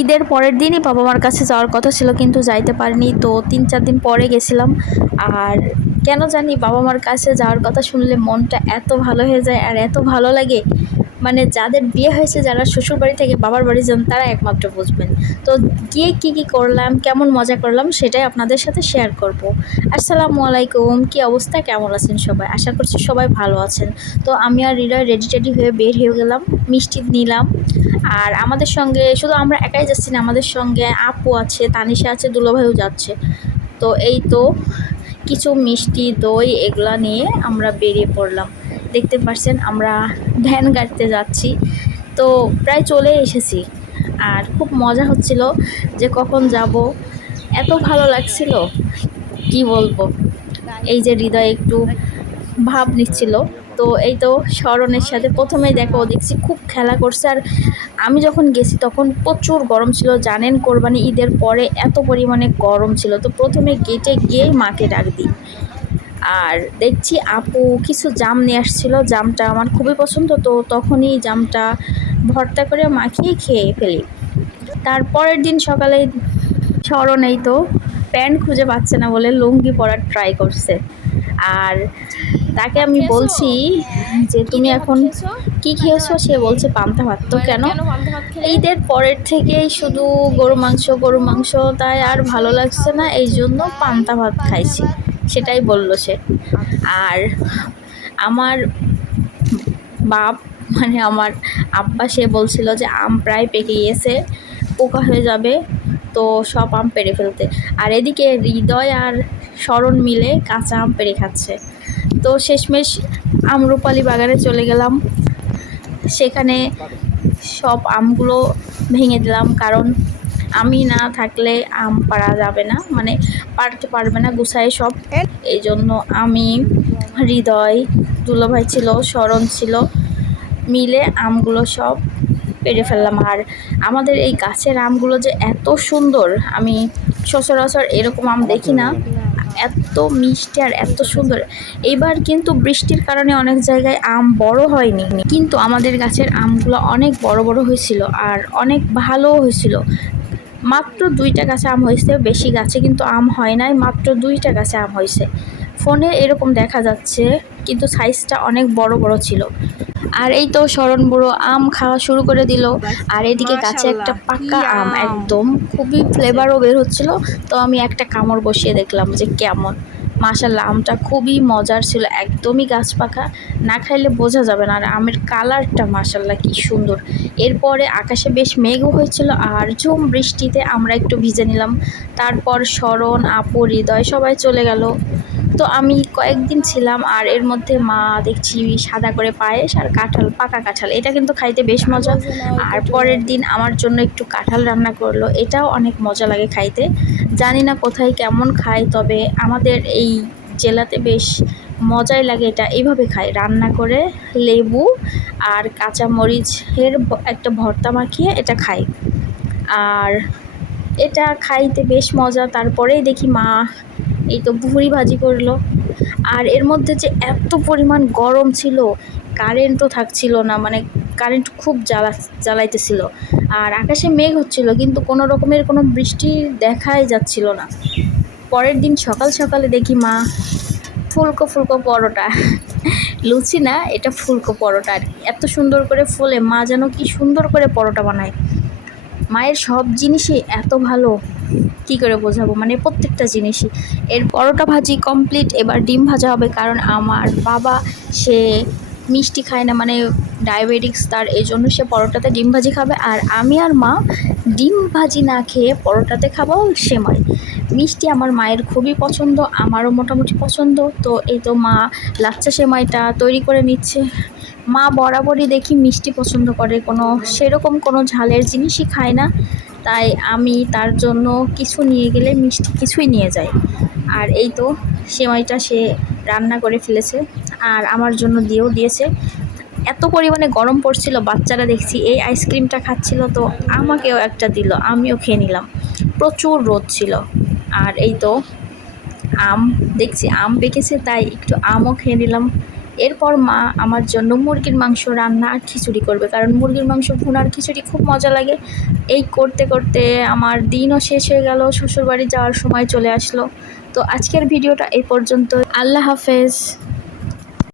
ঈদের পরের দিনই বাবা মার কাছে যাওয়ার কথা ছিল, কিন্তু যাইতে পারিনি। তো 3-4 দিন পরে গেছিলাম। আর কেন জানি বাবা মার কাছে যাওয়ার কথা শুনলে মনটা এত ভালো হয়ে যায় আর এত ভালো লাগে, মানে যাদের বিয়ে হয়েছে, যারা শ্বশুর বাড়ি থেকে বাবার বাড়ি যান, তারা একমাত্র বুঝবেন। তো গিয়ে কী করলাম, কেমন মজা করলাম, সেটাই আপনাদের সাথে শেয়ার করব। আসসালামু আলাইকুম, কী অবস্থা, কেমন আছেন সবাই? আশা করছি সবাই ভালো আছেন। তো আমি আর হৃদয় রেডি টেডি হয়ে বের হয়ে গেলাম, মিষ্টি নিলাম। আর আমাদের সঙ্গে শুধু আমরা একাই যাচ্ছি না, আমাদের সঙ্গে আপু আছে, তানিশা আছে, দুলাভাইও যাচ্ছে। তো এই তো কিছু মিষ্টি, দই এগুলা নিয়ে আমরা বেরিয়ে পড়লাম। দেখতে পাচ্ছেন আমরা ভ্যান গাড়িতে যাচ্ছি। তো প্রায় চলে এসেছি। আর খুব মজা হচ্ছিল যে কখন যাব, এত ভালো লাগছিল কি বলবো। এই যে হৃদয় একটু ভাব নিচ্ছিল। তো এই তো স্মরণের সাথে প্রথমেই দেখো দেখছি খুব খেলা করছে। আর আমি যখন গেছি তখন প্রচুর গরম ছিল, জানেন কোরবানি ঈদের পরে এত পরিমাণে গরম ছিল। তো প্রথমে গেটে গিয়েই মাকে ডাক দিই। আর দেখছি আপু কিছু জাম নিয়ে আসছিলো, জামটা আমার খুবই পছন্দ। তো তখনই জামটা ভর্তা করে মাখিয়ে খেয়ে ফেলি। তারপরের দিন সকালে স্মরণ এই তো প্যান্ট খুঁজে পাচ্ছে না বলে লুঙ্গি পরার ট্রাই করছে। আর তাকে আমি বলছি যে তুমি এখন কি খেয়েছো? সে বলছে পান্তা ভাত। তো কেন? ঈদের পরের থেকেই শুধু গরু মাংস, তাই আর ভালো লাগছে না, এই জন্য পান্তা ভাত খাইছি, সেটাই বলল সে। আর আমার বাপ মানে আমার আব্বা, সে বলছিল যে আম প্রায় পেকে গিয়েছে, পোকা হয়ে যাবে, তো সব আম পেড়ে ফেলতে। আর এদিকে হৃদয় আর স্মরণ মিলে কাঁচা আম পেড়ে খাচ্ছে। তো শেষমেশ আমরুপালি বাগানে চলে গেলাম। সেখানে সব আমগুলো ভেঙে দিলাম, কারণ আমি না থাকলে আম পাড়া যাবে না, মানে পাড়তে পারবে না গুছায় সব। এই জন্য আমি, হৃদয়, দুলাভাই ছিল, স্মরণ ছিল, মিলে আমগুলো সব পেড়ে ফেললাম। আর আমাদের এই গাছের আমগুলো যে এত সুন্দর, আমি সচরাচর এরকম আম দেখি না, এত মিষ্টি আর এত সুন্দর। এইবার কিন্তু বৃষ্টির কারণে অনেক জায়গায় আম বড় হয়নি, কিন্তু আমাদের গাছের আমগুলো অনেক বড় বড় হয়েছিল আর অনেক ভালোও হয়েছিল। মাত্র 2টা গাছে আম হয়েছে, বেশি গাছে কিন্তু আম হয় নাই, মাত্র 2টা গাছে আম হয়েছে। ফোনে এরকম দেখা যাচ্ছে, কিন্তু সাইজটা অনেক বড় বড় ছিল। আর এই তো স্মরণ বুড়ো আম খাওয়া শুরু করে দিল। আর এদিকে গাছে একটা পাকা আম, একদম খুবই ফ্লেভারও বের হচ্ছিল। তো আমি একটা কামড় বসিয়ে দেখলাম যে কেমন। মাশাল্লাহ, আমটা খুবই মজার ছিল, একদমই গাছ পাকা, না খাইলে বোঝা যাবে না। আর আমের কালারটা মাশাল্লাহ কি সুন্দর। এরপরে আকাশে বেশ মেঘও হয়েছিল আর ঝুম বৃষ্টিতে আমরা একটু ভিজে নিলাম। তারপর স্মরণ, আপু, হৃদয় সবাই চলে গেল। তো আমি কয়েকদিন ছিলাম। আর এর মধ্যে মা দেখছি সাদা করে পায়েস আর কাঁঠাল, পাকা কাঁঠাল, এটা কিন্তু খাইতে বেশ মজা। আর পরের দিন আমার জন্য একটু কাঁঠাল রান্না করলো, এটাও অনেক মজা লাগে খাইতে। জানি না কোথায় কেমন খায়, তবে আমাদের এই জেলাতে বেশ মজাই লাগে। এটা এইভাবে খায়, রান্না করে লেবু আর কাঁচা মরিচের একটা ভর্তা মাখিয়ে এটা খায়। আর এটা খাইতে বেশ মজা। তারপরেই দেখি মা এই তো ভুঁড়ি ভাজি করলো। আর এর মধ্যে যে এত পরিমাণ গরম ছিল, কারেন্টও থাকছিল না, মানে কারেন্ট খুব জ্বালাইতেছিল। আর আকাশে মেঘ হচ্ছিল, কিন্তু কোনো রকমের কোনো বৃষ্টি দেখাই যাচ্ছিল না। পরের দিন সকাল সকালে দেখি মা ফুলকো ফুলকো পরোটা, লুচি না, এটা ফুলকো পরোটা। আর এত সুন্দর করে ফুলে, মা যেন কি সুন্দর করে পরোটা বানায়। মায়ের সব জিনিসই এত ভালো, কি করে বোঝাবো, মানে প্রত্যেকটা জিনিসই। এর পরোটা ভাজি কমপ্লিট, এবার ডিম ভাজা হবে, কারণ আমার বাবা সে মিষ্টি খায় না, মানে ডায়াবেটিক্স তার, এই জন্য সে পরোটাতে ডিম ভাজি খাবে। আর আমি আর মা ডিম ভাজি না খেয়ে পরোটাতে খাবো সেমাই। মিষ্টি আমার মায়ের খুবই পছন্দ, আমারও মোটামুটি পছন্দ। তো এই তো মা লাচ্চা সেমাইটা তৈরি করে নিচ্ছে। মা বরাবরই দেখি মিষ্টি পছন্দ করে, সেরকম কোনো ঝালের জিনিসই খায় না। তাই আমি তার জন্য কিছু নিয়ে গেলে মিষ্টি কিছুই নিয়ে যাই। আর এই তো সেমাইটা সে রান্না করে ফেলেছে আর আমার জন্য দিয়েছে। এত পরিমাণে গরম পড়ছিল, বাচ্চারা দেখছি এই আইসক্রিমটা খাচ্ছিল, তো আমাকেও একটা দিল, আমিও খেয়ে নিলাম। প্রচুর রোদ ছিল। আর এই তো আম দেখছি আম পেকেছে, তাই একটু আমও খেয়ে নিলাম। এরপর মা আমার জন্য মুরগির মাংস রান্না আর খিচুড়ি করবে, কারণ মুরগির মাংস ভুনা আর খিচুড়ি খুব মজা লাগে। এই করতে করতে আমার দিনও শেষ হয়ে গেল, শ্বশুরবাড়ি যাওয়ার সময় চলে আসলো। তো আজকের ভিডিওটা এই পর্যন্ত। আল্লাহ হাফেজ।